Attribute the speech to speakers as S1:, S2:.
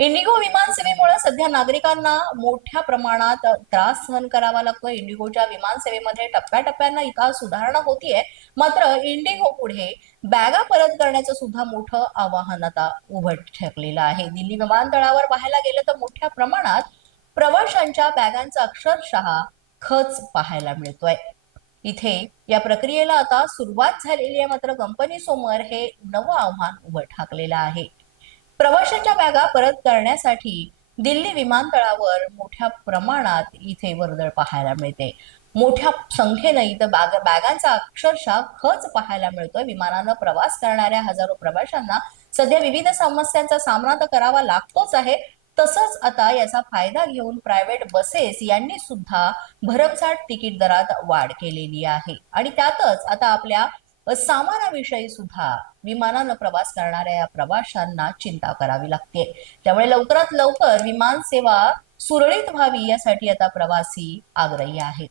S1: Indigo विमानसेवेमुळे सध्या नागरिकांना मोठ्या प्रमाणात त्रास सहन करावा लागतो इंडिगोच्या विमान सेवेमध्ये टप्प्याटप्प्यानं इथं सुधारणा होतीये. मात्र इंडिगो पुढे बॅगा परत करण्याचं सुद्धा मोठं आवाहन आता उभं ठरलेलं आहे. दिल्ली विमानतळावर पाहायला गेलं तर मोठ्या प्रमाणात प्रवाशांच्या बॅगांचा अक्षरशः खच पाहायला मिळतोय. इथे या प्रक्रियेला आता सुरुवात झालेली आहे. मात्र कंपनी समोर हे नवं आव्हान उभं ठाकलेलं आहे. प्रवाशांच्या बॅगा परत करण्यासाठी दिल्ली विमानतळावर मोठ्या प्रमाणात इथे वर्दळ पाहायला मिळते. मोठ्या संख्येनं इथं बॅग बॅगांचा अक्षरशः खच पाहायला मिळतोय. विमानानं प्रवास करणाऱ्या हजारो प्रवाशांना सध्या विविध समस्यांचा सामना तर करावा लागतोच आहे. तसंच आता याचा फायदा घेऊन प्रायव्हेट बसेस यांनी सुद्धा भरमसाठ तिकीट दरात वाढ केलेली आहे. आणि त्यातच आता आपल्या सामानाविषयी सुद्धा विमानानं प्रवास करणाऱ्या या प्रवाशांना चिंता करावी लागते. त्यामुळे लवकरात लवकर विमान सेवा सुरळीत व्हावी यासाठी आता प्रवासी आग्रही आहेत.